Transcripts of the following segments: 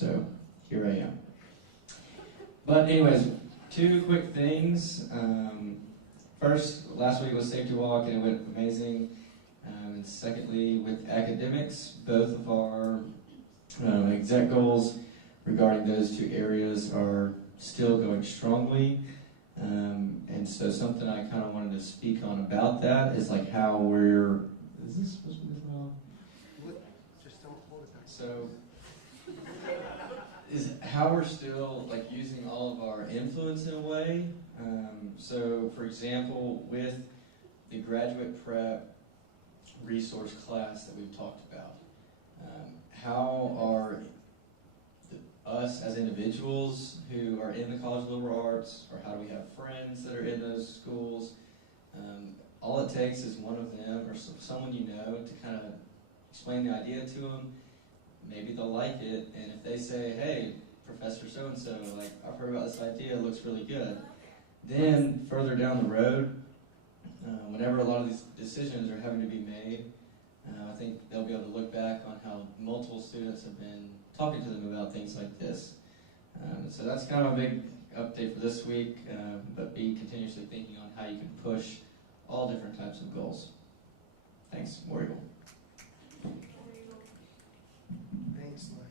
So here I am. But anyways, two quick things. First, last week was Safety Walk and it went amazing. And secondly, with academics, both of our exec goals regarding those two areas are still going strongly. And so something I kind of wanted to speak on about that is like how we're, is this supposed to be this well? Just don't hold it back. So, is how we're still like using all of our influence in a way. So for example, with the graduate prep resource class that we've talked about, how are us as individuals who are in the College of Liberal Arts, or how do we have friends that are in those schools, all it takes is one of them or someone you know to kind of explain the idea to them. Maybe they'll like it, and if they say, hey, Professor so-and-so, like, I've heard about this idea, it looks really good. Then, further down the road, whenever a lot of these decisions are having to be made, I think they'll be able to look back on how multiple students have been talking to them about things like this. So that's kind of a big update for this week, but be continuously thinking on how you can push all different types of goals. Thanks, War Eagle. Thanks, Mike.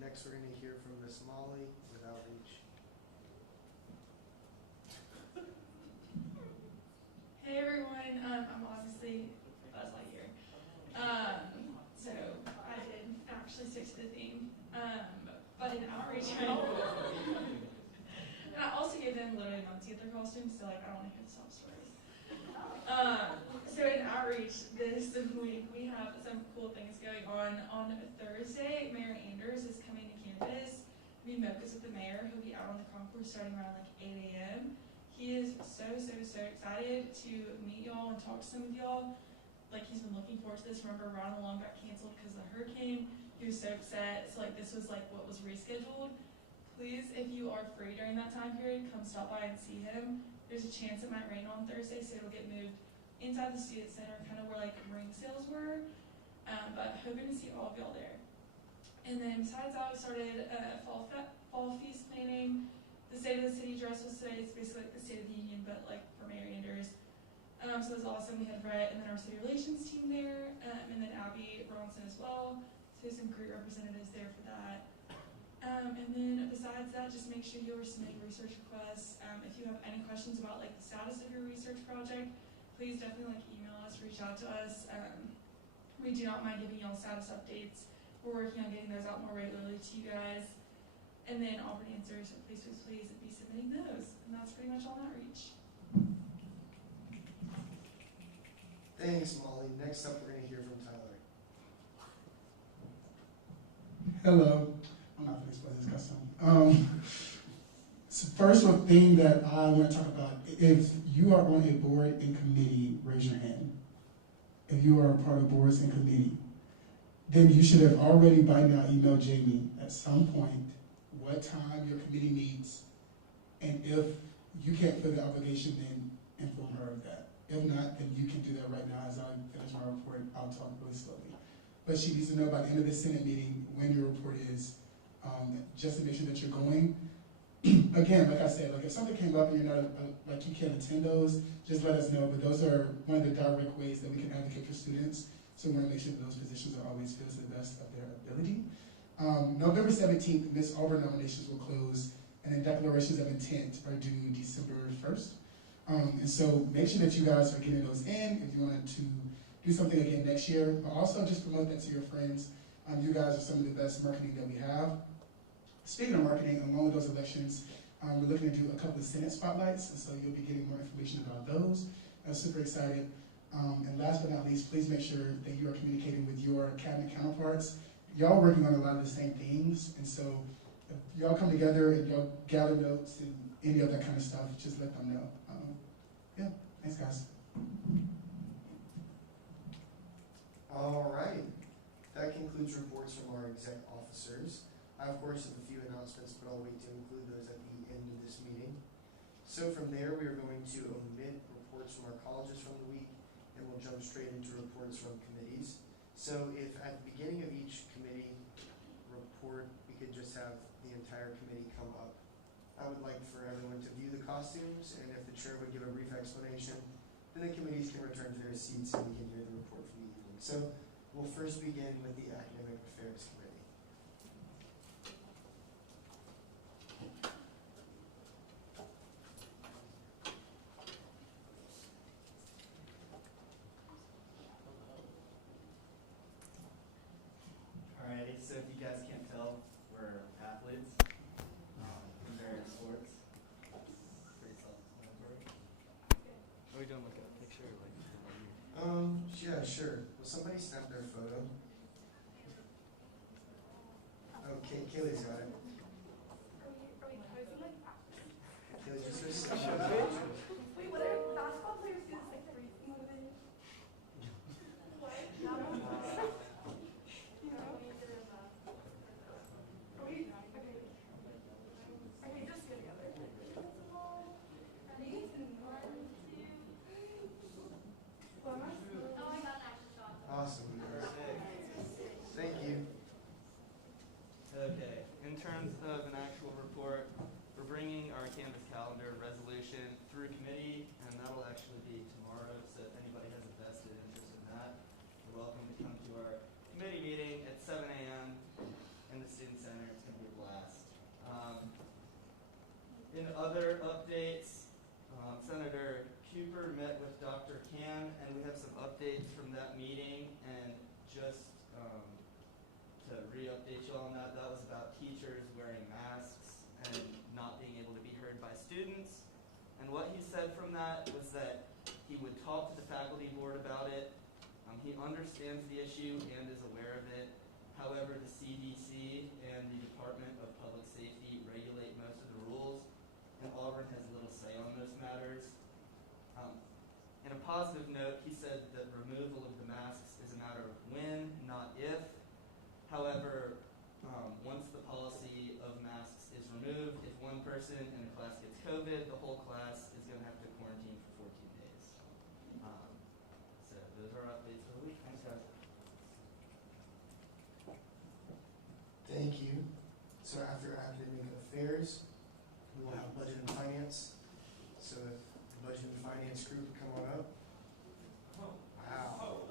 Next, we're going to hear from Miss Molly with Outreach. Hey everyone, I'm obviously Buzz Lightyear. So I did actually stick to the theme, but in Outreach, and I also gave them literally months to get their costumes, so like I don't want to hear the sob stories. So in Outreach this week we have some cool things going on. On Thursday, Mayor Anders is coming to campus. We mochas with the mayor. He'll be out on the concourse starting around like 8 a.m. He is so excited to meet y'all and talk to some of y'all. Like, he's been looking forward to this. Remember, Run Along got canceled because of the hurricane. He was so upset. So, like, this was, like, what was rescheduled. Please, if you are free during that time period, come stop by and see him. There's a chance it might rain on Thursday, so it'll get moved inside the student center, kind of where, like, ring sales were. But hoping to see all of y'all there. And then, besides that, we started fall feast planning. The State of the City dress was today. It's basically like the State of the Union, but like for Mayor Anders. So it was awesome. We had Rhett and then our city relations team there, and then Abby Ronson as well. So some great representatives there for that. And then besides that, just make sure you're submitting research requests. If you have any questions about like the status of your research project, please definitely like email us, reach out to us. We do not mind giving y'all status updates. We're working on getting those out more regularly to you guys. And then Auburn answers, so please be submitting those. And that's pretty much all Outreach. Thanks, Molly. Next up, we're going to hear from Tyler. Hello. I'm not going to explain this custom. So first one thing that I want to talk about, if you are on a board and committee, raise your hand. If you are a part of boards and committee, then you should have already by now emailed Jamie at some point what time your committee meets, and if you can't fill the obligation, then inform her of that. If not, then you can do that right now. As I finish my report, I'll talk really slowly. But she needs to know by the end of the Senate meeting when your report is, just to make sure that you're going. Again, like I said, like if something came up and you're not, like you can't attend those, just let us know. But those are one of the direct ways that we can advocate for students. So we want to make sure that those positions are always filled to the best of their ability. November 17th, Miss Auburn nominations will close, and then declarations of intent are due December 1st. And so make sure that you guys are getting those in if you wanted to do something again next year, but also just promote that to your friends. You guys are some of the best marketing that we have. Speaking of marketing, along with those elections, we're looking to do a couple of Senate spotlights, and so you'll be getting more information about those. I'm super excited. And last but not least, please make sure that you are communicating with your cabinet counterparts. Y'all working on a lot of the same things, and so if y'all come together and y'all gather notes and any of that kind of stuff, just let them know. Yeah, thanks guys. All right. That concludes reports from our exec officers. I, of course, have a few announcements, but I'll wait to include those at the end of this meeting. So from there, we are going to omit reports from our colleges from the week, and we'll jump straight into reports from committees. So if at the beginning of each committee I would like for everyone to view the costumes, and if the chair would give a brief explanation, then the committees can return to their seats and we can hear the report from the evening. So we'll first begin with the Academic Affairs Committee. Alrighty, so if you guys can't tell, we're athletes in various sports. Pretty self-explanatory. Are we doing like a picture or like? Yeah, sure. Will somebody snap their photo? Okay, Kaylee's got it. Kaylee, just for a second. Wait, what are basketball players do this like freezing motivation? What? You know? Are we okay? Okay, just get together. Ready? 1, 2. What am I? Oh, I got an action shot. Awesome. Thank you. Okay, in terms of an actual report, we're bringing our Canvas calendar resolution through committee, and that'll actually be tomorrow, so if anybody has a vested interest in that, you're welcome to come to our committee meeting at 7 a.m. in the Student Center. It's going to be a blast. In other updates, Senator Cooper met with Dr. Cam, and we have some updates from that meeting, and just to re-update you on that, that was about teachers wearing masks and not being able to be heard by students. And what he said from that was that he would talk to the faculty board about it. He understands the issue and is aware of it. However, the CDC and the Department of Public Safety regulate most of the rules, and Auburn has little say on most matters. In a positive note, he said that removal of the masks is a matter of when, not if. However, once the policy of masks is removed, if one person in a class gets COVID, the whole class is going to have to quarantine for 14 days. So those are our updates for the week. Thanks, guys. Thank you. So after Academic Affairs, we will have Budget and Finance. So if the Budget and Finance group come on up. Wow.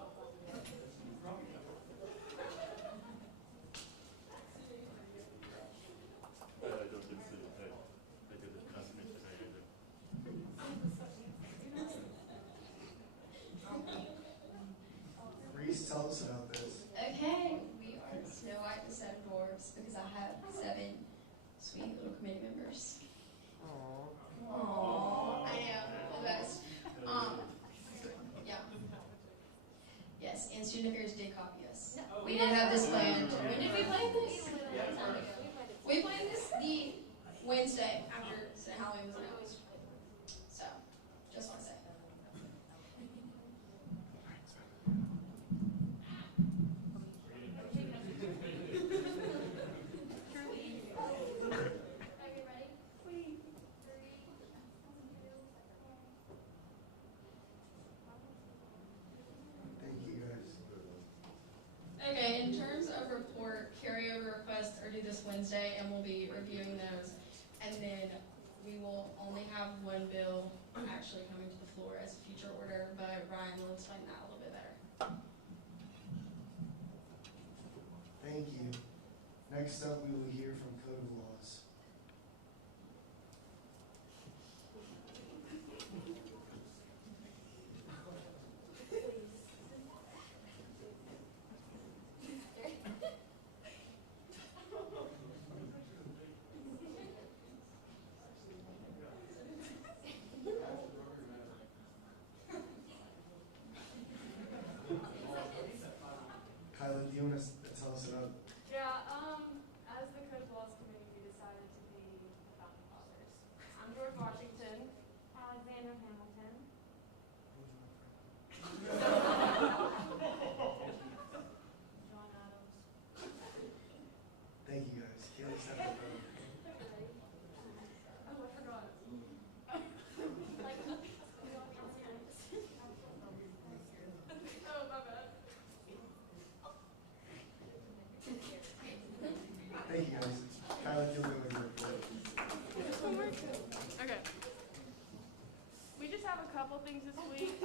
Reese, tell us about this. Okay, we are Snow White and the Seven Dwarfs because I have 7 sweet little committee members. Aww. I know, the best. Yeah. Yes, and Student Affairs did copy us. We did have this planned. When did we play this? We played this the Wednesday after Halloween was announced. So, just want to say. Okay, in terms of report, carryover requests are due this Wednesday, and we'll be reviewing those. And then we will only have one bill actually coming to the floor as a future order, but Ryan will explain that a little bit better. Thank you. Next up, we will hear from Code of Laws. Kyla, do you want to tell us about? Yeah, as the Code of Laws Committee, we decided to be the founding fathers. I'm George Washington. Alexander Hamilton. John Adams. Thank you guys. Kayla, step up. Oh, I forgot. Oh, my bad. Thank you guys. Kyla, you'll go with your report. things this week.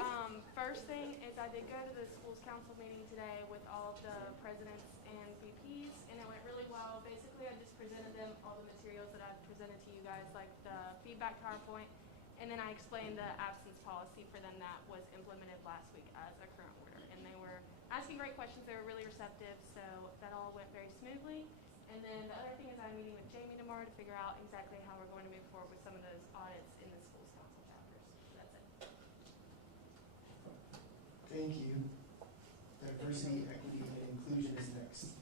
First thing is I did go to the schools council meeting today with all of the presidents and VPs, and it went really well. Basically, I just presented them all the materials that I've presented to you guys, like the feedback PowerPoint, and then I explained the absence policy for them that was implemented last week as a current order. And they were asking great questions. They were really receptive, so that all went very smoothly. And then the other thing is I'm meeting with Jamie tomorrow to figure out exactly how we're going to move forward with some of those audits in the schools council chapters. So that's it. Thank you. Diversity, equity, and inclusion is next.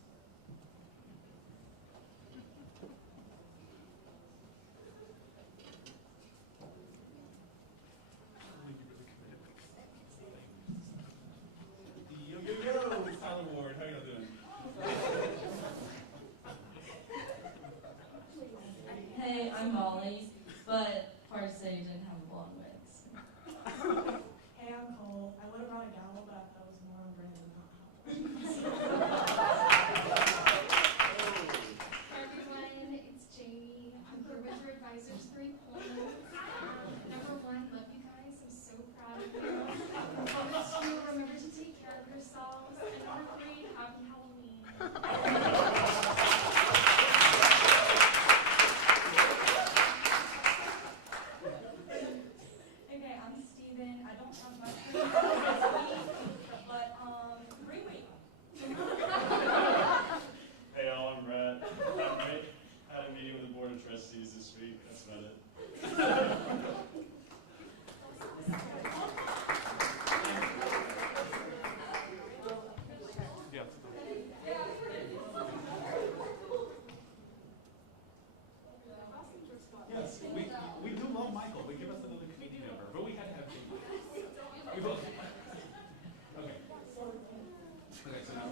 Yo, it's Tyler Ward. How y'all doing? Hey, I'm Molly, but hard to say you didn't have blonde wigs. Hey, I'm Cole. I would have brought a gavel, but I thought it was more on brand than not Hi everyone, it's Jamie. I'm here with your advisors for Equality. Number one, love you guys. I'm so proud of you. Number two, remember to take care of yourselves. And number three, happy Halloween. Okay, I'm Steven. I don't have much for you this week, but bring me. Hey, y'all, I'm Brad. I'm Rick. Had a meeting with the board of trustees this week. That's about it. Yes, we do love Michael, but give us another committee member. But we had to have Jamie. We both. Okay. Okay, so now.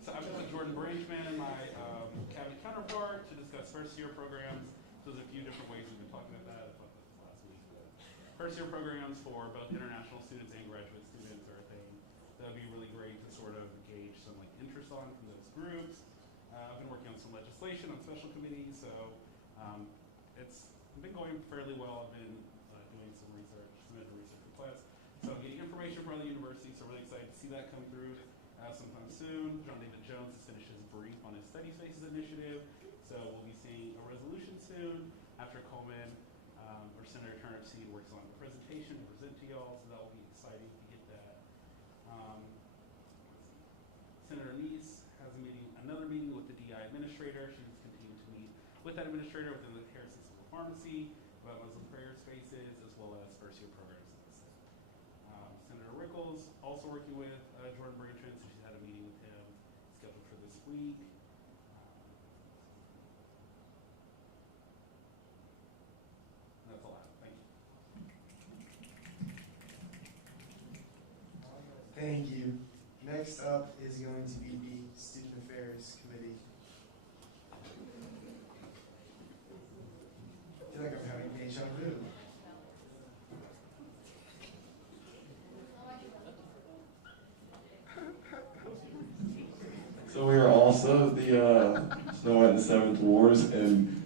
So I've got Jordan Branchman and my cabinet counterpart to discuss first-year programs. So there's a few different ways we've been talking about that. I thought that was last week. First-year programs for both international students and graduate students are a thing that would be really great to sort of gauge some like interest on from those groups. I've been working on some legislation on special committees, so it's been going fairly well. I've been doing some research, submitted research requests. So I'm getting information from other universities, so really excited to see that come through sometime soon. John David Jones has finished his brief on his Study Spaces initiative, so we'll be seeing a resolution soon after Coleman or Senator Turner Seed works on the presentation and present to y'all, so that will be exciting to get that. Senator Neese has another meeting with the DI administrator. She's continuing to meet with that administrator within the Harrison School of Pharmacy about Muslim prayer spaces as well as first-year programs. Senator Rickles also working with Jordan Branchman, so she's had a meeting with him scheduled for this week. That's all I have. Thank you. Thank you. Next up is going to be the Student Affairs Committee. I feel like I'm having deja vu. So we are also the Snow White and the Seven Dwarves, and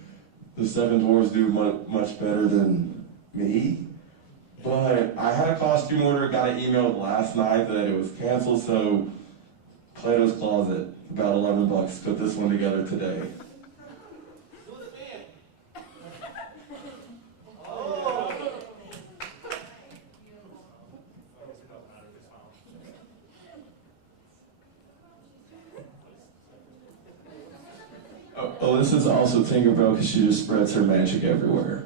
the Seven Dwarves do much better than me. But I had a costume order, got it emailed last night that it was canceled, so Plato's Closet, about $11, put this one together today. Alyssa's also Tinkerbell because she just spreads her magic everywhere.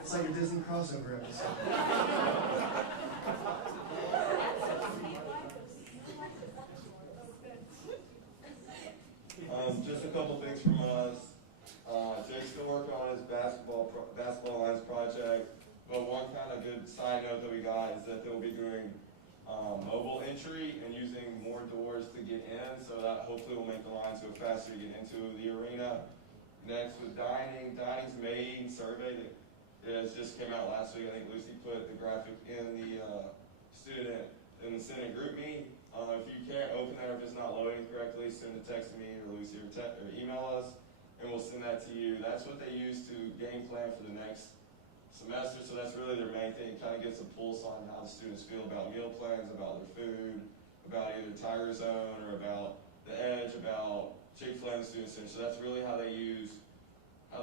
It's like a Disney crossover episode. Just a couple things from us. Jake's still working on his basketball lines project, but one kind of good side note that we got is that they'll be doing mobile entry and using more doors to get in, so that hopefully will make the lines go faster to get into the arena. Next with dining's main survey that just came out last week. I think Lucy put the graphic in the Senate group meeting. If you can't open that or if it's not loading correctly, send a text to me or Lucy or email us, and we'll send that to you. That's what they use to game plan for the next semester, so that's really their main thing. It kind of gets a pulse on how the students feel about meal plans, about their food, about either Tiger Zone or about the Edge, about Chick-fil-A and the Student Center. So that's really how they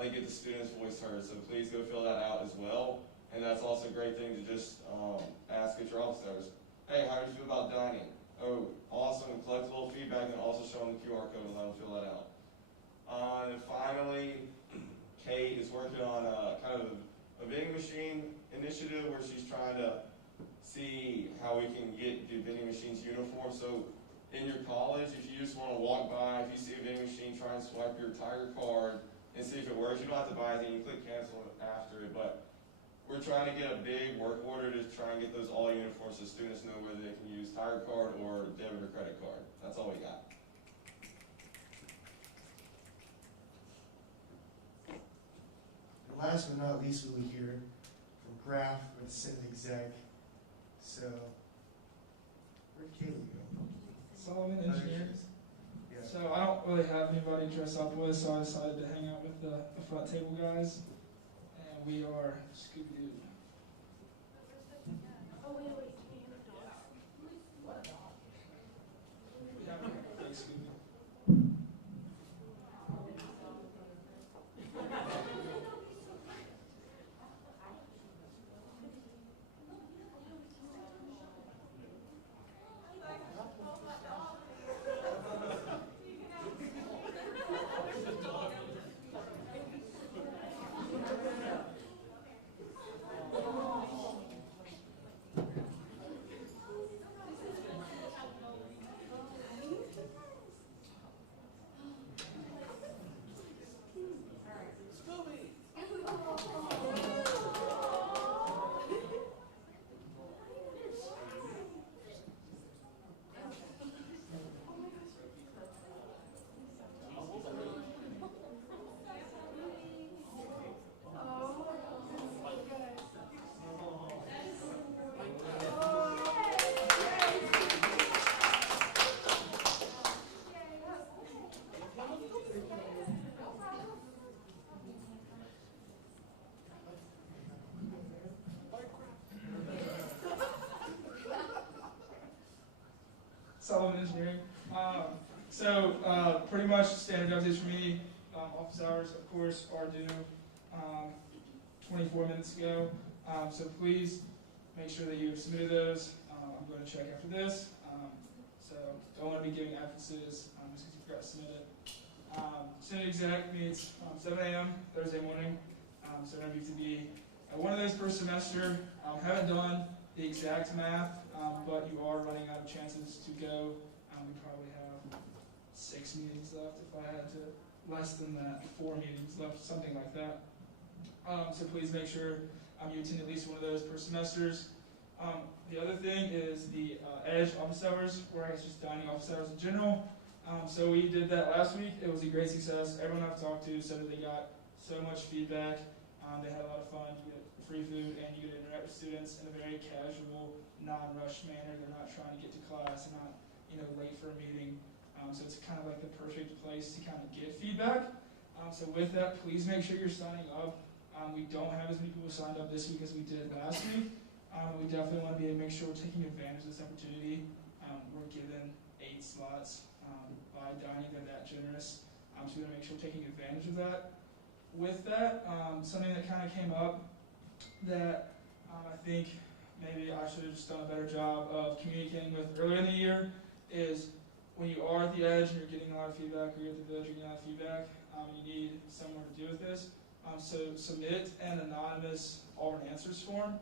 get the students' voice heard. So please go fill that out as well. And that's also a great thing to just ask at your office hours. Hey, how do you feel about dining? Oh, awesome. Collect a little feedback and also show them the QR code and let them fill that out. And finally, Kate is working on kind of a vending machine initiative where she's trying to see how we can get the vending machines uniform. So in your college, if you just want to walk by, if you see a vending machine, try and swipe your Tiger card and see if it works. You don't have to buy anything. You click cancel after it. But we're trying to get a big work order to try and get those all uniforms so students know whether they can use Tiger card or debit or credit card. That's all we got. And last but not least, we will hear from Graf with Senate Exec. So, where'd Kaylee go? Solomon Engineers. Yeah. So I don't really have anybody to dress up with, so I decided to hang out with the front table guys. And we are Scooby-Doo. Oh, wait. We have a big Scooby. Solomon Engineering. Pretty much standard updates for me. Office hours, of course, are due 24 minutes ago. So please make sure that you have submitted those. I'm going to check after this. So don't want to be giving absences just because you forgot to submit it. Senate Exec meets 7 a.m. Thursday morning. So I need to be at one of those per semester. Haven't done the exact math, but you are running out of chances to go. We probably have 6 meetings left if I had to, less than that, 4 meetings left, something like that. So please make sure you attend at least one of those per semesters. The other thing is the Edge office hours, or I guess just dining office hours in general. So we did that last week. It was a great success. Everyone I've talked to said that they got so much feedback. They had a lot of fun. You get free food and you get to interact with students in a very casual, non-rush manner. They're not trying to get to class and not, late for a meeting. So it's kind of like the perfect place to kind of get feedback. So with that, please make sure you're signing up. We don't have as many people signed up this week as we did last week. We definitely want to make sure we're taking advantage of this opportunity. We're given 8 slots by Dining. They're that generous. So we want to make sure we're taking advantage of that. With that, something that kind of came up that I think maybe I should have just done a better job of communicating with earlier in the year is when you are at the Edge and you're getting a lot of feedback, or you're at the Village, you're getting a lot of feedback, you need someone to deal with this. So submit an anonymous Auburn Answers form.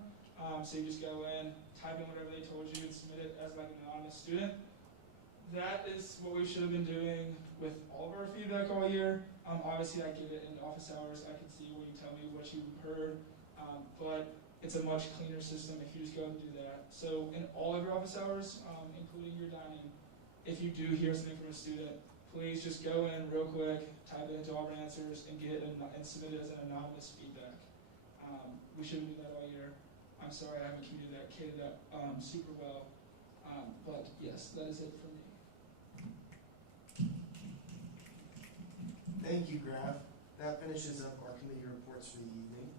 So you just go in, type in whatever they told you, and submit it as like an anonymous student. That is what we should have been doing with all of our feedback all year. Obviously, I get it in office hours. I can see when you tell me what you heard, but it's a much cleaner system if you just go and do that. So in all of your office hours, including your dining, if you do hear something from a student, please just go in real quick, type it into Auburn Answers, and and submit it as an anonymous feedback. We should have done that all year. I'm sorry I haven't communicated that super well. But yes, that is it for me. Thank you, Graf. That finishes up our committee reports for the evening,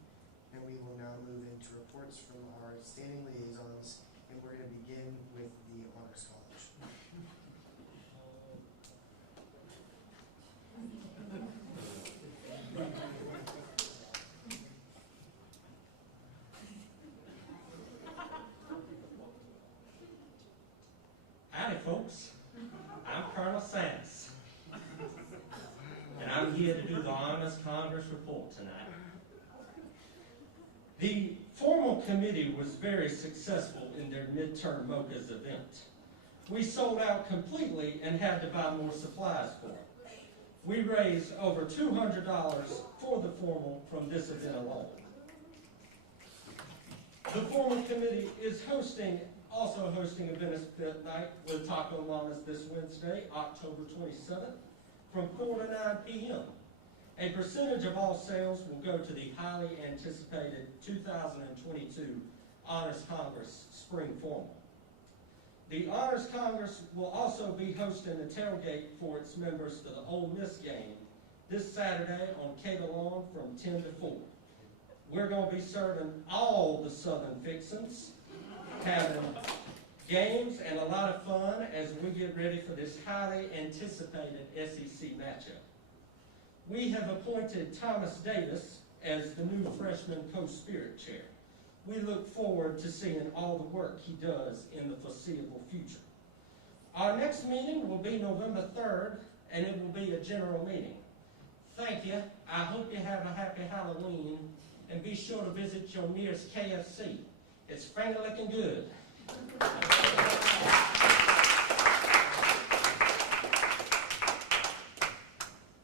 and we will now move into reports from our standing liaisons, and we're going to begin with the Honors College. Howdy, folks. I'm Colonel Sands, and I'm here to do the Honors Congress report tonight. The formal committee was very successful in their midterm MOCAs event. We sold out completely and had to buy more supplies for it. We raised over $200 for the formal from this event alone. The formal committee is also hosting a benefit night with Taco Mamas this Wednesday, October 27th, from 4 to 9 p.m. A percentage of all sales will go to the highly anticipated 2022 Honors Congress Spring Formal. The Honors Congress will also be hosting a tailgate for its members to the Ole Miss game this Saturday on Cato Lawn from 10 to 4. We're going to be serving all the Southern fixins, having games and a lot of fun as we get ready for this highly anticipated SEC matchup. We have appointed Thomas Davis as the new freshman co-spirit chair. We look forward to seeing all the work he does in the foreseeable future. Our next meeting will be November 3rd, and it will be a general meeting. Thank you. I hope you have a happy Halloween, and be sure to visit your nearest KFC. It's finger-licking good.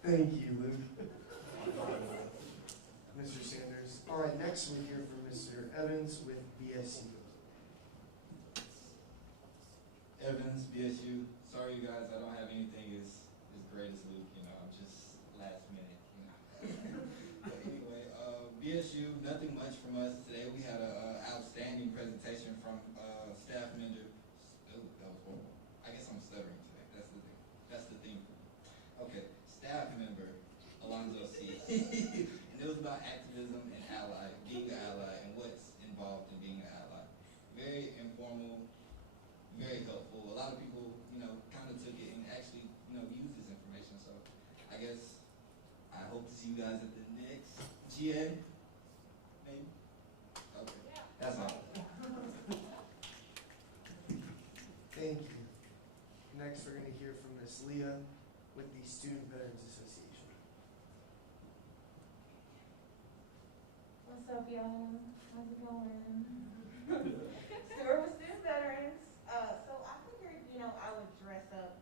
Thank you, Luke. Mr. Sanders. All right, next we hear from Mr. Evans with BSU. Evans, BSU. Sorry, you guys, I don't have anything as great as Luke. I'm just last minute. But anyway, BSU, nothing much from us today. We had an outstanding presentation from staff member. Oh, that was horrible. I guess I'm stuttering today. That's the thing for me. Okay, staff member Alonzo C. And it was about activism and being an ally, and what's involved in being an ally. Very informal, very helpful. A lot of people, kind of took it and actually, used this information. So I guess I hope to see you guys at the next GA. Maybe? Okay. Yeah. That's all. Thank you. Next we're going to hear from Ms. Leah with the Student Veterans Association. What's up, y'all? How's it going? We're with Student Veterans. So I figured, I would dress up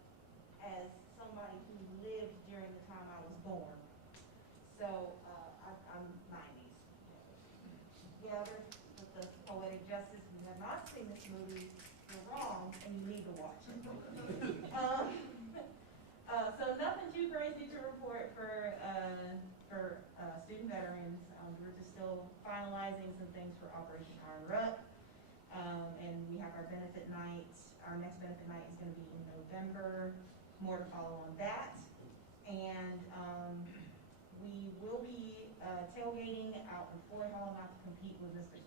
as somebody who lived during the time I was born. So I'm 90s. Together with the Poetic Justice. If you have not seen this movie, you're wrong, and you need to watch it. So nothing too crazy to report for student veterans. We're just still finalizing some things for Operation Iron Ruck. And we have our benefit night. Our next benefit night is going to be in November. More to follow on that. And we will be tailgating out in Fort Hall, not to compete with Mr.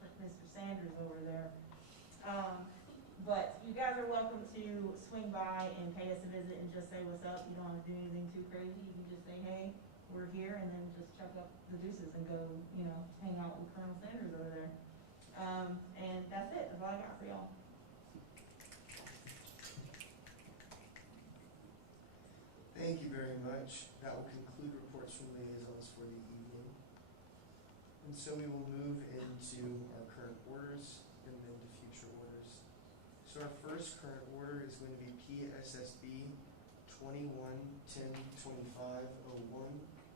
Sanders over there. But you guys are welcome to swing by and pay us a visit and just say what's up. You don't have to do anything too crazy. You can just say, hey, we're here, and then just chuck up the deuces and go, hang out with Colonel Sanders over there. And that's it. That's all I got for y'all. Thank you very much. That will conclude reports from liaisons for the evening. And so we will move into our current orders and then to future orders. So our first current order is going to be PSSB 21-10-25-01.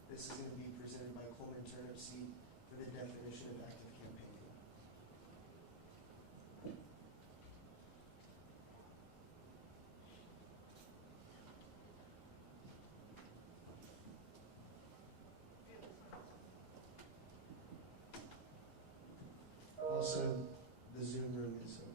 This is going to be presented by Coleman Turnipseed for the definition of active campaigning. Also, the Zoom room is open.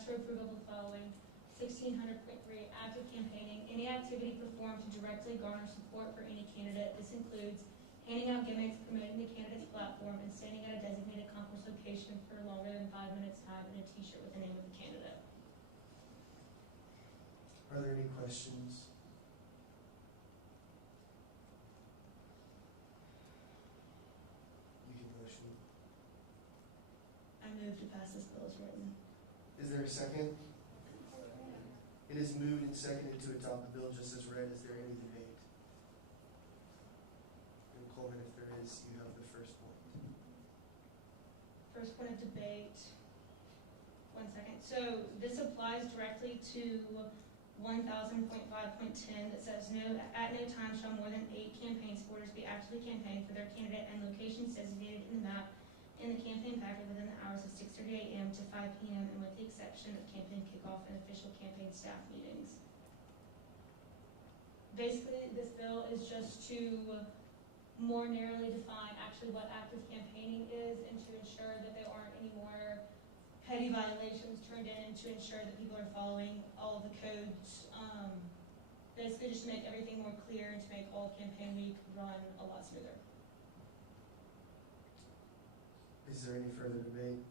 ask for approval of the following. 1600.3, active campaigning. Any activity performed to directly garner support for any candidate. This includes handing out gimmicks, promoting the candidate's platform, and standing at a designated conference location for longer than 5 minutes time in a t-shirt with the name of the candidate. Are there any questions? You can motion. I move to pass this bill as written. Is there a second? It is moved and seconded to adopt the bill just as read. Is there any debate? And Coleman, if there is, you have the first point. First point of debate. 1 second. So this applies directly to 1000.5.10 that says at no time shall more than 8 campaign supporters be actively campaigning for their candidate and locations designated in the map in the campaign packet within the hours of 6:30 a.m. to 5 p.m. and with the exception of campaign kickoff and official campaign staff meetings. Basically, this bill is just to more narrowly define actually what active campaigning is and to ensure that there aren't any more petty violations turned in and to ensure that people are following all of the codes. Basically just to make everything more clear and to make all campaign week run a lot smoother. Is there any further debate?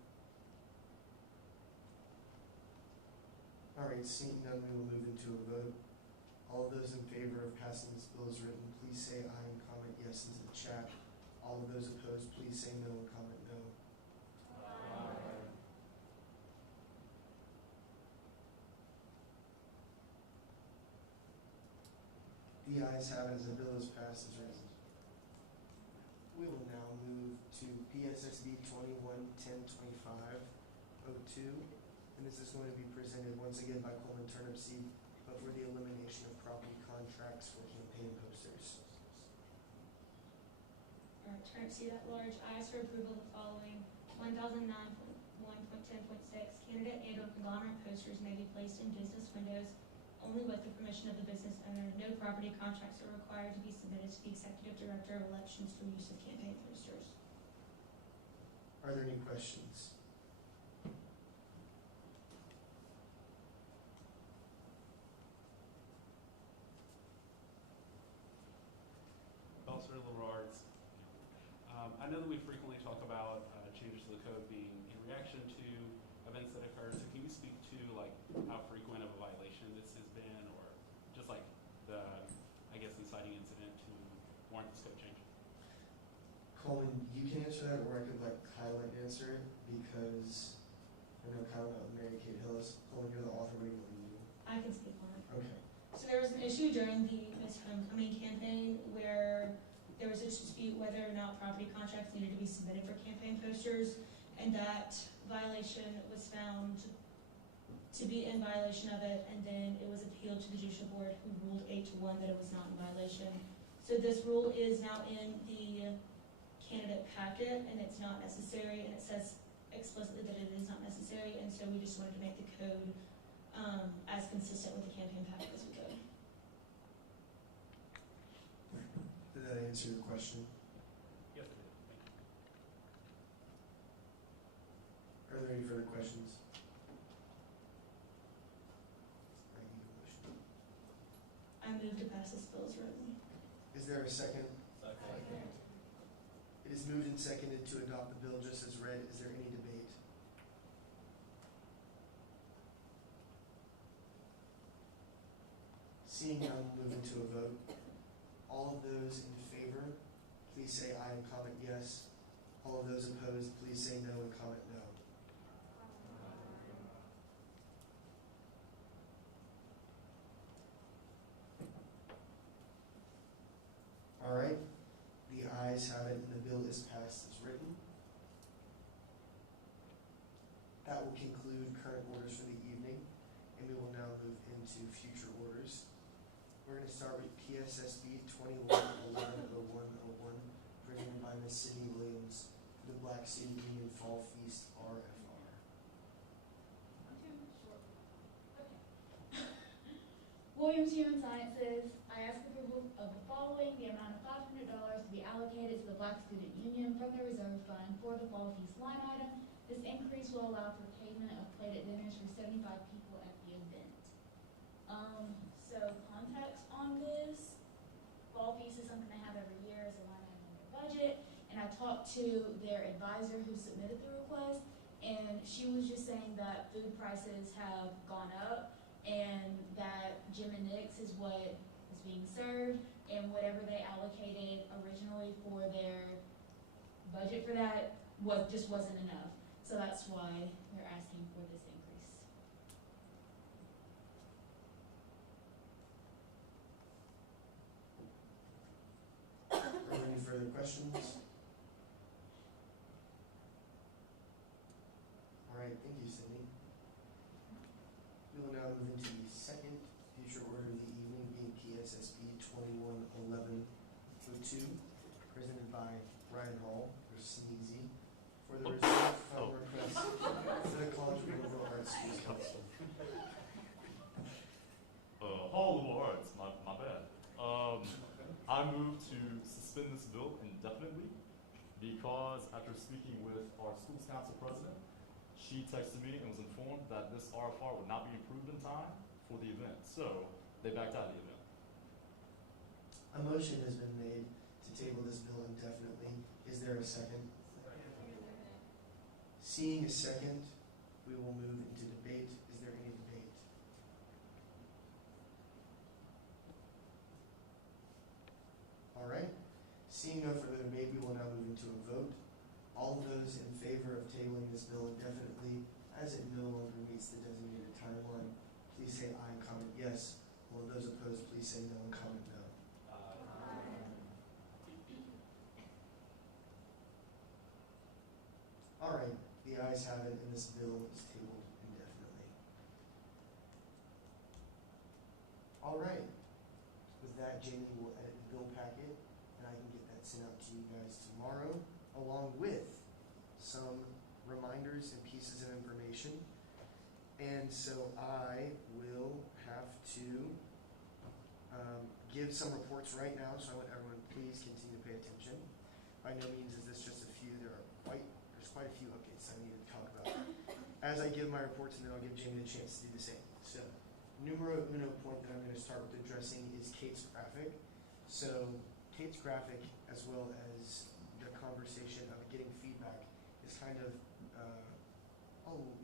All right, seeing none, we will move into a vote. All of those in favor of passing this bill as written, please say aye and comment yes into the chat. All of those opposed, please say no and comment no. Aye. The ayes have it, and the bill is passed as written. We will now move to PSSB 21-1025-02, and this is going to be presented once again by Coleman Turnipseed, but for the elimination of property contracts for campaign posters. Alright, Turnipseed at large. I ask for approval of the following. 1009.1.10.6, candidate and or conglomerate posters may be placed in business windows only with the permission of the business owner. No property contracts are required to be submitted to the Executive Director of Elections for use of campaign posters. Are there any questions? Officer Levards. I know that we frequently talk about changes to the code being in reaction to events that occur. So can you speak to like how frequent of a violation this has been, or just like the, I guess, inciting incident to warrant this code change? Coleman, you can answer that, or I could let Kyla answer it, because I know Kyla met with Mary Kate Hillis. Coleman, you're the author, what do you want to do? I can speak on it. Okay. So there was an issue during the Miss Homecoming campaign where there was a dispute whether or not property contracts needed to be submitted for campaign posters, and that violation was found to be in violation of it, and then it was appealed to the Judicial Board, who ruled 8-1 that it was not in violation. So this rule is now in the candidate packet, and it's not necessary, and it says explicitly that it is not necessary, and so we just wanted to make the code as consistent with the campaign packet as we could. Did that answer your question? Yes, it did. Thank you. Are there any further questions? I need a motion. I move to pass this bill as written. Is there a second? Second. It is moved and seconded to adopt the bill just as read. Is there any debate? Seeing none, we'll move into a vote. All of those in favor, please say aye and comment yes. All of those opposed, please say no and comment no. All right, the ayes have it, and the bill is passed as written. That will conclude current orders for the evening, and we will now move into future orders. We're going to start with PSSB 21-11-01-01, presented by Ms. Sydney Williams for the Black Student Union Fall Feast RFR. Williams Human Sciences, I ask approval of the following: the amount of $500 to be allocated to the Black Student Union from the Reserve Fund for the Fall Feast line item This increase will allow for payment of plated dinners for 75 people at the event. So context on this, Fall Feast is something they have every year as a line item in their budget, and I talked to their advisor who submitted the request, and she was just saying that food prices have gone up, and that Jim and Nick's is what is being served, and whatever they allocated originally for their budget for that just wasn't enough. So that's why they're asking for this increase. Are there any further questions? All right, thank you, Cindy. We will now move into the second future order of the evening, being PSSB 211102, presented by Ryan Hall, or Sneezy, for the reserve fund request for the College of Liberal Arts Schools Council. Hall Liberal Arts, my bad. I move to suspend this bill indefinitely because after speaking with our schools council president, she texted me and was informed that this RFR would not be approved in time for the event. So they backed out of the event. A motion has been made to table this bill indefinitely. Is there a second? Seeing a second, we will move into debate. Is there any debate? All right. Seeing no further debate, we will now move into a vote. All of those in favor of tabling this bill indefinitely, as it no longer meets the designated timeline, please say aye and comment yes. All of those opposed, please say no and comment no. All right, the ayes have it, and this bill is tabled indefinitely. All right, with that, Jamie will edit the bill packet, and I can get that sent out to you guys tomorrow, along with some reminders and pieces of information. And so I will have to give some reports right now, so I want everyone please continue to pay attention. By no means is this just a few, there's quite a few updates I need to talk about. As I give my reports, and then I'll give Jamie the chance to do the same. So, numero uno point that I'm going to start with addressing is Kate's graphic. So, Kate's graphic, as well as the conversation of getting feedback, is kind of,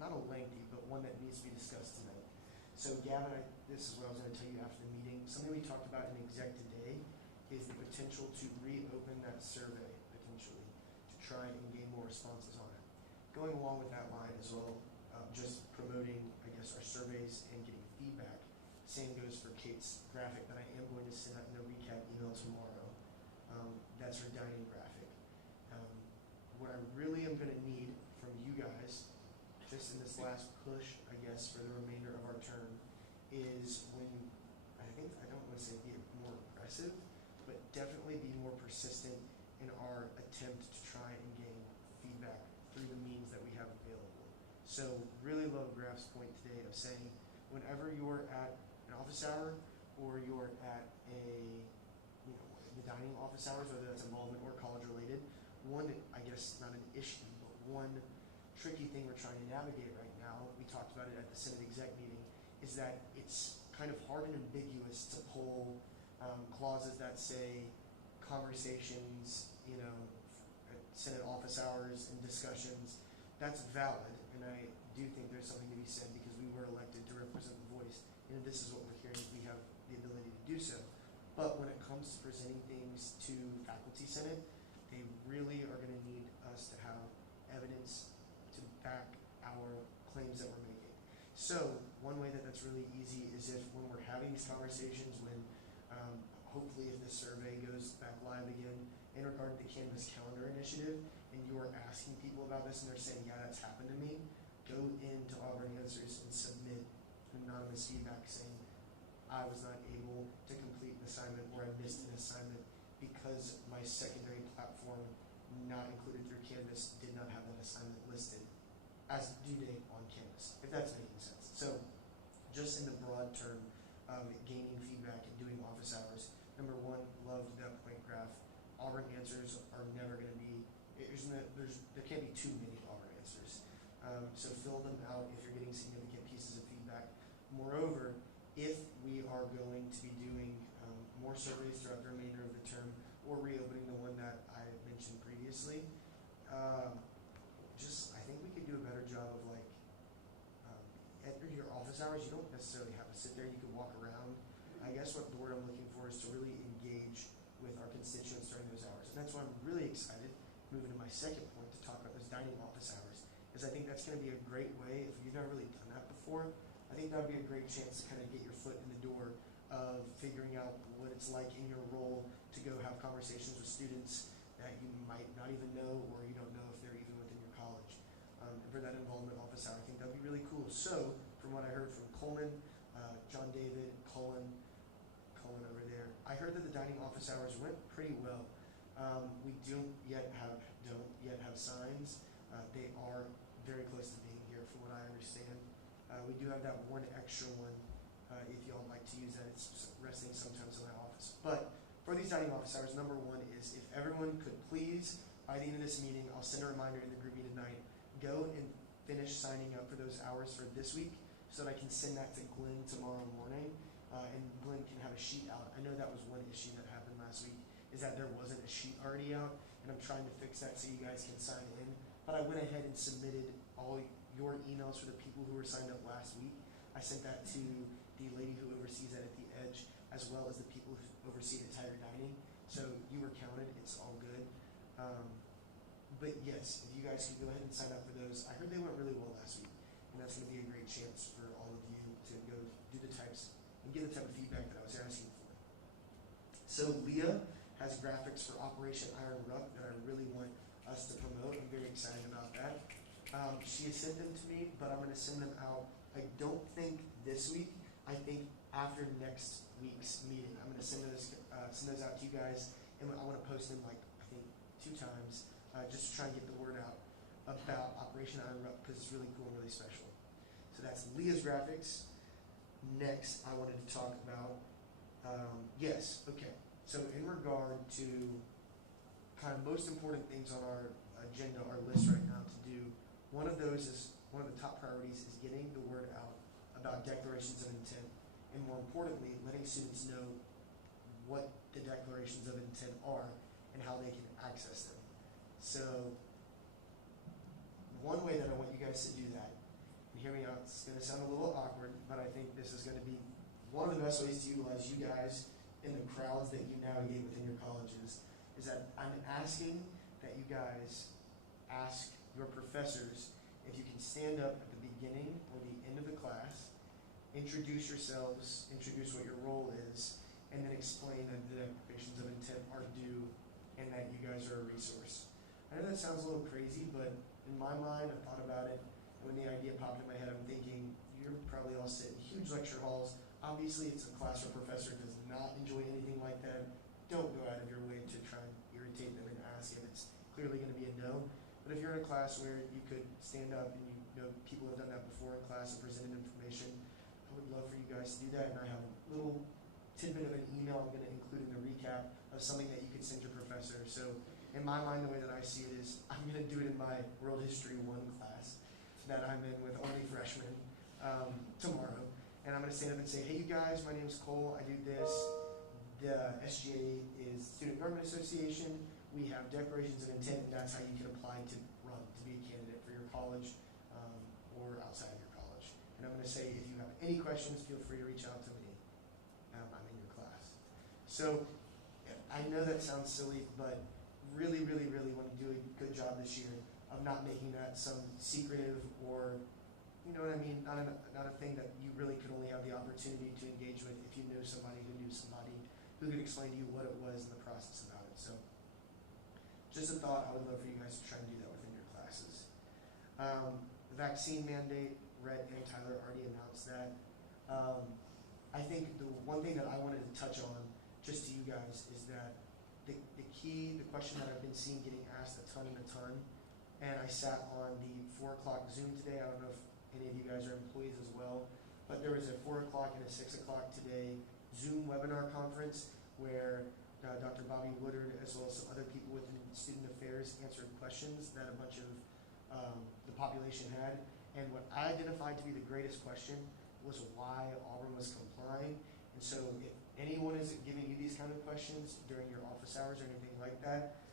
not a lengthy, but one that needs to be discussed tonight. So, Gavin, this is what I was going to tell you after the meeting. Something we talked about in exec today is the potential to reopen that survey, potentially, to try and gain more responses on it. Going along with that line as well, just promoting, I guess, our surveys and getting feedback. Same goes for Kate's graphic that I am going to send out in a recap email tomorrow. That's her dining graphic. What I really am going to need from you guys, just in this last push, I guess, for the remainder of our term, is when, I don't want to say be more aggressive, but definitely be more persistent in our attempt to try and gain feedback through the means that we have available. So really love Graf's point today of saying whenever you're at an office hour or you're at the dining office hours, whether that's involvement or college related, one, I guess not an issue, but one tricky thing we're trying to navigate right now, we talked about it at the Senate exec meeting, is that it's kind of hard and ambiguous to pull clauses that say conversations, at Senate office hours and discussions. That's valid, and I do think there's something to be said because we were elected to represent the voice, and this is what we're hearing, we have the ability to do so. But when it comes to presenting things to faculty senate, they really are going to need us to have evidence to back our claims that we're making. So one way that's really easy is if when we're having these conversations, when hopefully if the survey goes back live again in regard to the Canvas Calendar Initiative, and you're asking people about this and they're saying, yeah, that's happened to me, go into Auburn Answers and submit anonymous feedback saying, I was not able to complete an assignment or I missed an assignment because my secondary platform not included through Canvas did not have that assignment listed as due date on Canvas, if that's making sense. So just in the broad term of gaining feedback and doing office hours, number one, loved that point graph. Auburn Answers are never going to be, there can't be too many Auburn Answers. So fill them out if you're getting significant pieces of feedback. Moreover, if we are going to be doing more surveys throughout the remainder of the term, or reopening the one that I mentioned previously, I think we could do a better job of at your office hours, you don't necessarily have to sit there, you can walk around. I guess what the word I'm looking for is to really engage with our constituents during those hours. And that's why I'm really excited, moving to my second point, to talk about those dining office hours, is I think that's going to be a great way, if you've never really done that before, I think that would be a great chance to kind of get your foot in the door of figuring out what it's like in your role to go have conversations with students that you might not even know, or you don't know if they're even within your college. And for that involvement office hour, I think that would be really cool. So, from what I heard from Coleman, John David, Cullen over there, I heard that the dining office hours went pretty well. We don't yet have signs. They are very close to being here, from what I understand. We do have that one extra one. If y'all like to use that, it's resting sometimes in my office. But for these dining office hours, number one is if everyone could please, by the end of this meeting, I'll send a reminder to the group meeting tonight, go and finish signing up for those hours for this week so that I can send that to Glenn tomorrow morning, and Glenn can have a sheet out. I know that was one issue that happened last week, is that there wasn't a sheet already out, and I'm trying to fix that so you guys can sign in. But I went ahead and submitted all your emails for the people who were signed up last week. I sent that to the lady who oversees that at the Edge, as well as the people who oversee the entire dining. So you were counted, it's all good. But yes, if you guys could go ahead and sign up for those. I heard they went really well last week, and that's going to be a great chance for all of you to go do the types and get the type of feedback that I was asking for. So Leah has graphics for Operation Iron Ruck that I really want us to promote. I'm very excited about that. She has sent them to me, but I'm going to send them out. I don't think this week. I think after next week's meeting, I'm going to send those out to you guys, and I want to post them I think 2 times, just to try and get the word out about Operation Iron Ruck, because it's really cool and really special. So that's Leah's graphics. Next, I wanted to talk about So in regard to kind of most important things on our agenda, our list right now to do, one of the top priorities is getting the word out about declarations of intent, and more importantly, letting students know what the declarations of intent are and how they can access them. So one way that I want you guys to do that, and hear me out, it's going to sound a little awkward, but I think this is going to be one of the best ways to utilize you guys in the crowds that you navigate within your colleges, is that I'm asking that you guys ask your professors if you can stand up at the beginning or the end of the class, introduce yourselves, introduce what your role is, and then explain that the declarations of intent are due and that you guys are a resource. I know that sounds a little crazy, but in my mind, I thought about it, and when the idea popped in my head, I'm thinking, you're probably all sitting in huge lecture halls. Obviously, it's a class where a professor does not enjoy anything like that. Don't go out of your way to try and irritate them and ask if it's clearly going to be a no. But if you're in a class where you could stand up and you know people have done that before in class and presented information, I would love for you guys to do that. And I have a little tidbit of an email I'm going to include in the recap of something that you could send your professor. So in my mind, the way that I see it is I'm going to do it in my World History 1 class that I'm in with only freshmen tomorrow. And I'm going to stand up and say, hey, you guys, my name is Cole. I do this. The SGA is Student Government Association. We have declarations of intent, and that's how you can apply to run, to be a candidate for your college or outside of your college. And I'm going to say, if you have any questions, feel free to reach out to me. I'm in your class. So I know that sounds silly, but really, really, really want to do a good job this year of not making that some secretive or, you know what I mean, not a thing that you really could only have the opportunity to engage with if you knew somebody who could explain to you what it was in the process about it. So just a thought, I would love for you guys to try and do that within your classes. The vaccine mandate, Rhett and Tyler already announced that. I think the one thing that I wanted to touch on just to you guys is that the question that I've been seeing getting asked a ton, and I sat on the 4 o'clock Zoom today. I don't know if any of you guys are employees as well, but there was a 4 o'clock and a 6 o'clock today Zoom webinar conference where Dr. Bobby Woodard, as well as some other people within student affairs, answered questions that a bunch of the population had. And what I identified to be the greatest question was why Auburn was complying. And so if anyone is giving you these kind of questions during your office hours or anything like that,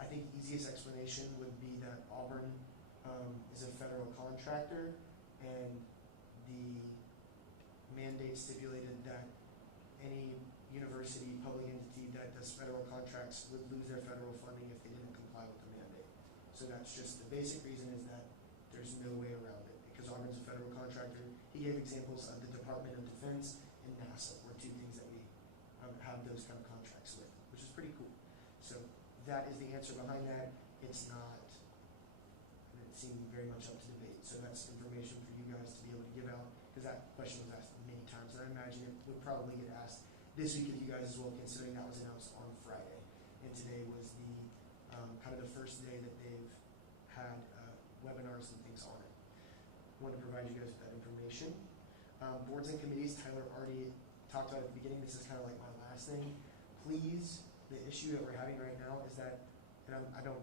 I think easiest explanation would be that Auburn is a federal contractor, and the mandate stipulated that any university, public entity that does federal contracts would lose their federal funding if they didn't comply with the mandate. So that's just the basic reason, is that there's no way around it, because Auburn's a federal contractor. He gave examples of the Department of Defense and NASA were two things that we have those kind of contracts with, which is pretty cool. So that is the answer behind that. It's not, it didn't seem very much up to debate. So that's information for you guys to be able to give out, because that question was asked many times, and I imagine it would probably get asked this week of you guys as well, considering that was announced on Friday. And today was the kind of the first day that they've had webinars and things on it. I want to provide you guys with that information. Boards and committees, Tyler already talked about at the beginning. This is kind of like my last thing. Please, the issue that we're having right now is that, and I don't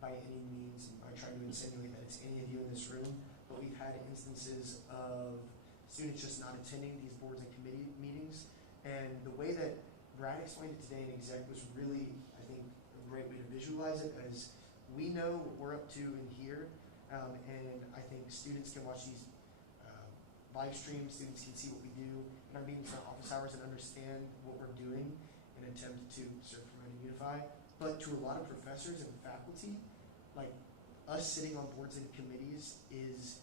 by any means am I trying to insinuate that it's any of you in this room, but we've had instances of students just not attending these boards and committee meetings. And the way that Brad explained it today in exec was really, I think, a great way to visualize it, as we know what we're up to in here, and I think students can watch these live streams, students can see what we do in our meetings and our office hours and understand what we're doing in an attempt to serve, promote, and unify. But to a lot of professors and faculty, like us sitting on boards and committees is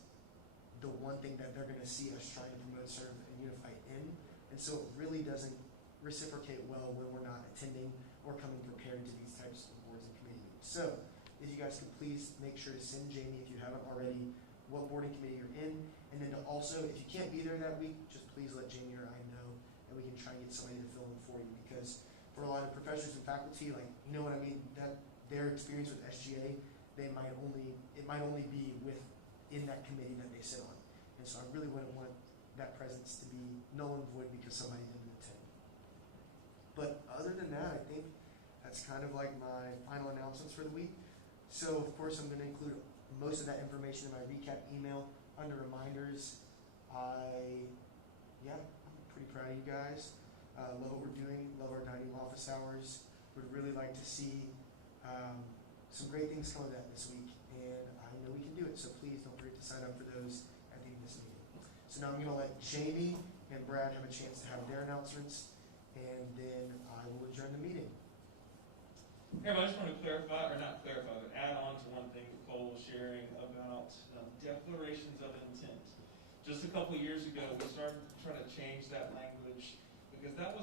the one thing that they're going to see us trying to promote, serve, and unify in. And so it really doesn't reciprocate well when we're not attending or coming prepared to these types of boards and committee meetings. So if you guys could please make sure to send Jamie, if you haven't already, what board and committee you're in. And then to also, if you can't be there that week, just please let Jamie or I know, and we can try and get somebody to fill in for you. Because for a lot of professors and faculty, like, you know what I mean, that their experience with SGA, it might only be in that committee that they sit on. And so I really wouldn't want that presence to be null and void because somebody didn't attend. But other than that, I think that's kind of like my final announcements for the week. So of course I'm going to include most of that information in my recap email under reminders. I'm pretty proud of you guys. Love what we're doing, love our dining office hours. Would really like to see some great things come of that this week, and I know we can do it, so please don't forget to sign up for those at the end of this meeting. So now I'm going to let Jamie and Brad have a chance to have their announcements, and then I will adjourn the meeting. Hey, I just want to clarify, or not clarify, but add on to one thing Nicole was sharing about declarations of intent. Just a couple years ago, we started trying to change that language, because that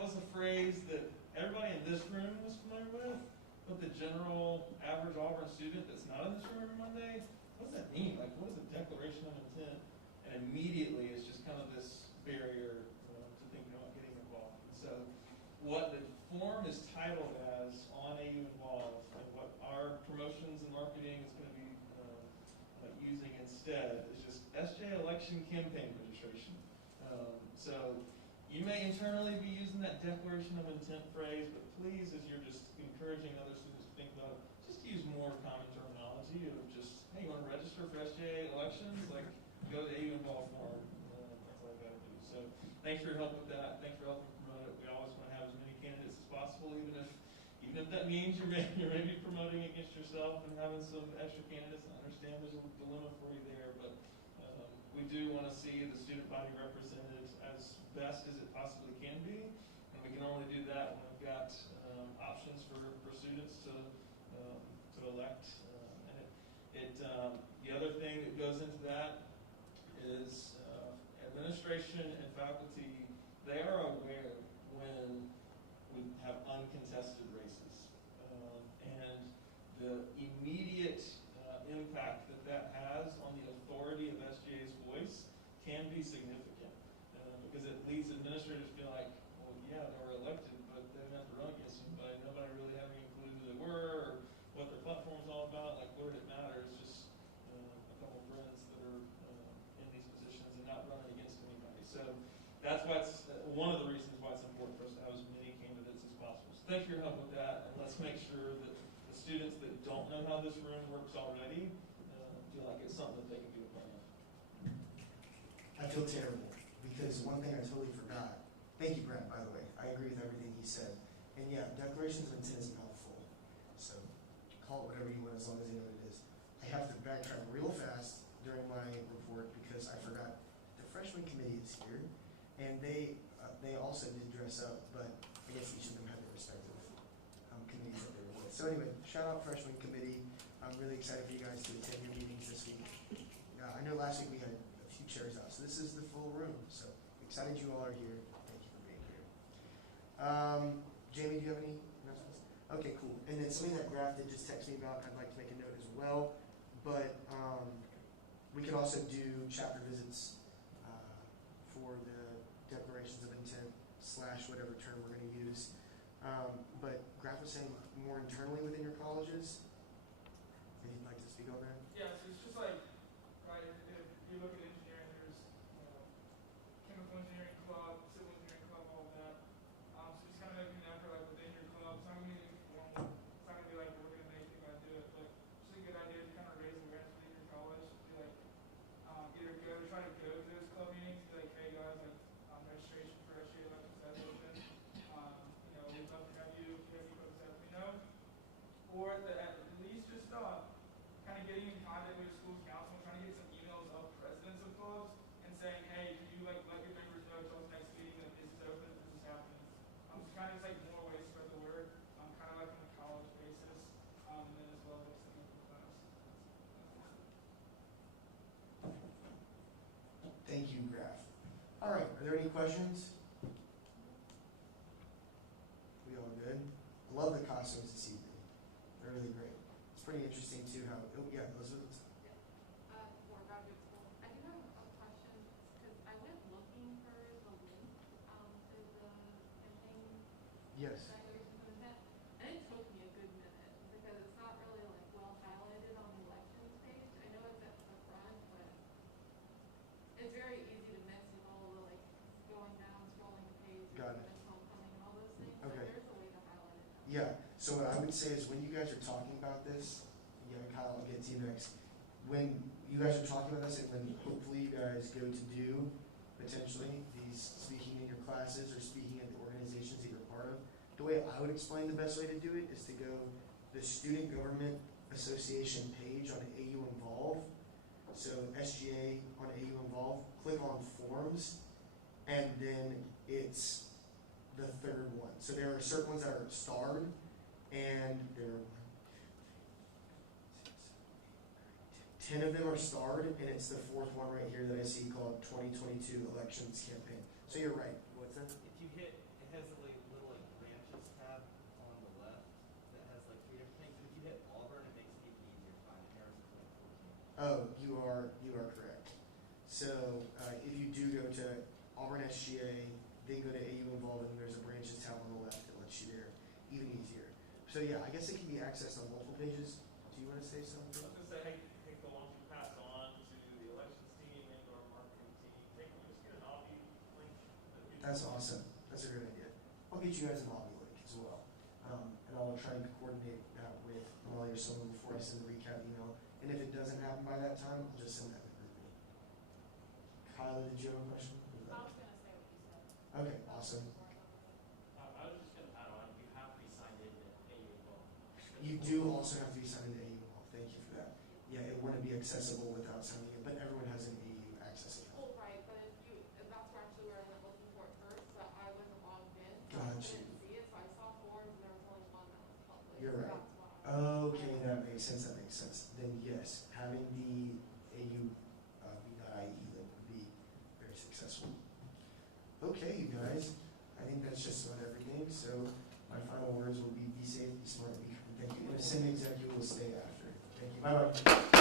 was a phrase that everybody in this room was familiar with, but the general average Auburn student that's not in this room every Monday, what does that mean? Like, what is a declaration of intent? And immediately it's just kind of this barrier to thinking about getting involved. So what the form is titled as on AU Involved, and what our promotions and marketing is going to be using instead is just SJ election campaign registration. So you may internally be using that declaration of intent phrase, but please, as you're just encouraging other students to think about it, just use more common terminology of just, hey, you want to register for SGA elections? Like, go to the AU Involved form. That's all I got to do. So thanks for your help with that. Thanks for helping promote it. We always want to have as many candidates as possible, even if that means you're maybe promoting against yourself and having some extra candidates. I understand there's a dilemma for you there, but we do want to see the student body represented as best as it possibly can be, and we can only do that when we've got options for students to elect. The other thing that goes into that is administration and faculty, they are aware when we have uncontested races, and the immediate impact that has on the authority of SGA's voice can be significant, because it leads administrators to be like, well, yeah, they were elected, but they didn't have to run against anybody. Nobody really having a clue who they were or what their platform is all about. Like, what did it matter? It's just a couple of friends that are in these positions and not running against anybody. So that's why it's one of the reasons why it's important for us to have as many candidates as possible. So thanks for your help with that, and let's make sure that the students that don't know how this room works already feel like it's something that they can be a part of. I feel terrible because one thing I totally forgot. Thank you, Brad, by the way. I agree with everything he said. And yeah, declarations of intent is a mouthful. So call it whatever you want as long as you know what it is. I have to backtrack real fast during my report because I forgot the freshman committee is here. And they also did dress up, but I guess each of them had their respective committees that they were with. So anyway, shout out freshman committee. I'm really excited for you guys to attend your meetings this week. I know last week we had a few chairs out, so this is the full room. So excited you all are here. Thank you for being here. Jamie, do you have any announcements? Okay, cool. And then something that Graf did just text me about, I'd like to make a note as well. But we could also do chapter visits for the declarations of intent / whatever term we're going to use. But Graf was saying more internally within your colleges. If you'd like to speak on that? Yeah, so it's just like, right, if you look at engineering, there's chemical engineering club, civil engineering club, all of that. So just kind of making an effort like within your club. It's not going to be anything formal. It's not going to be like we're going to make you guys do it, but it's just a good idea to kind of raise awareness within your college. Be like, either try to go to those club meetings, be like, hey guys, like registration for SGA elections has open. We'd love to have you. If you have any folks, let me know. Or at least just kind of getting in contact with your school's council, trying to get some emails of presidents of clubs and saying, hey, can you like let your members know until the next meeting that this is open, this is happening. Just kind of like more ways to spread the word, kind of like on a college basis, and then as well as like setting up the class. Thank you, Graf. All right, are there any questions? We all good? I love the costumes this evening. They're really great. It's pretty interesting too how, oh yeah, Elizabeth. For graduate school, I do have a question because I went looking for the link to the campaign Yes. declaration of intent, and it took me a good minute because it's not really like well highlighted on the elections page. I know it's at the front, but it's very easy to miss with all the like going down, scrolling the page, Got it. and homecoming and all those things. Okay. So there's a way to highlight it. Yeah, so what I would say is when you guys are talking about this, yeah, Kyle, I'll get to you next. When you guys are talking about this and when hopefully you guys go to do potentially these speaking in your classes or speaking in the organizations that you're part of, the way I would explain the best way to do it is to go the Student Government Association page on AU Involve. So SGA on AU Involve, click on Forms, and then it's the third one. So there are certain ones that are starred, and there are 10 of them are starred, and it's the fourth one right here that I see called 2022 Elections Campaign. So you're right. What's that? If you hit, it has a little like branches tab on the left that has like 3 different things. If you hit Auburn, it makes it even easier to find. Harris is like 14. Oh, you are correct. So if you do go to Auburn SGA, then go to AU Involved, and there's a branches tab on the left that lets you there even easier. So yeah, I guess it can be accessed on multiple pages. Do you want to say something? I was going to say, hey, go on to pass on to the elections team and our marketing team. Hey, can we just get an obby link? That's awesome. That's a great idea. I'll get you guys an obby link as well. And I'll try and coordinate that with Molly or someone before I send the recap email. And if it doesn't happen by that time, I'll just send that in the group meeting. Kyla, did you have a question? I was going to say what you said. Okay, awesome. I was just going to add on, you have to be signed in to AU Involved. You do also have to be signed into AU Involved. Thank you for that. Yeah, it wouldn't be accessible without signing it, but everyone has an AU access account. Well, right, but that's actually where I went looking for it first, but I wasn't logged in. So Got I you. couldn't see it, so I saw forms and there was only one that was public. You're so right. That's why. Okay, that makes sense. That makes sense. Then yes, having the AU B.IE link would be very successful. Okay, you guys. I think that's just about everything. So my final words will be safe, be smart, be kind. Thank you. And if semi executive will stay after. Thank you. Bye bye.